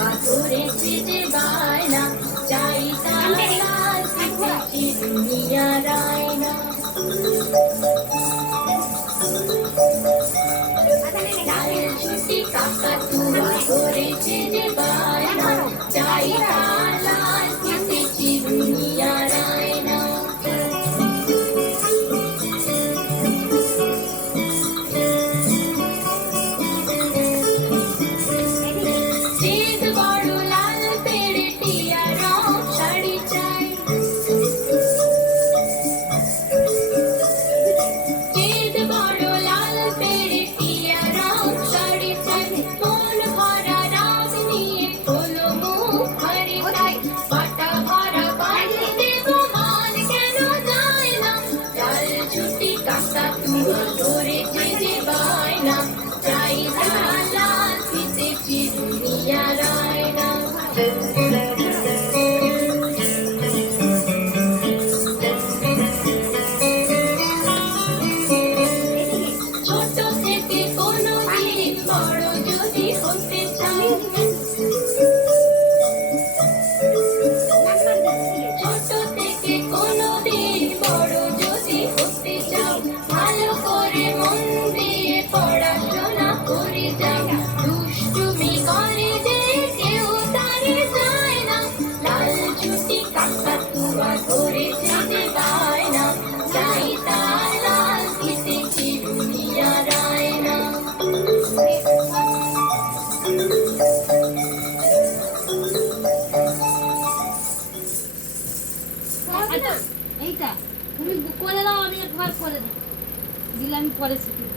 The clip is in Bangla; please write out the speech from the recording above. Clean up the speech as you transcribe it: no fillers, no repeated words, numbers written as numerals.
কাকাতুয়া ধরেছে যে বায়না, চাই তার লাল ফিতে চিরুনিয়া রায়না। লাল ছুটি কাকাতুয়া ধরেছে যে বায়না, চাই তার লাল ফিতে চিরুনিয়া রায়না। চিত বড় লাল পেড়ে টিয়া রং শাড়ি চাই, চিত বড় লাল পেড়ে টিয়া রং শাড়ি চাই। মন ভরা রাগ নিয়ে খোলো মুখ ভরে তাই, পাটা ভরা পানি দেব মান কেন যায় না। লাল ছুটি কাকাতুয়া ধরেছে যে বায়না, চাই তার লাল ফিতে চিরুনিয়া রায়না।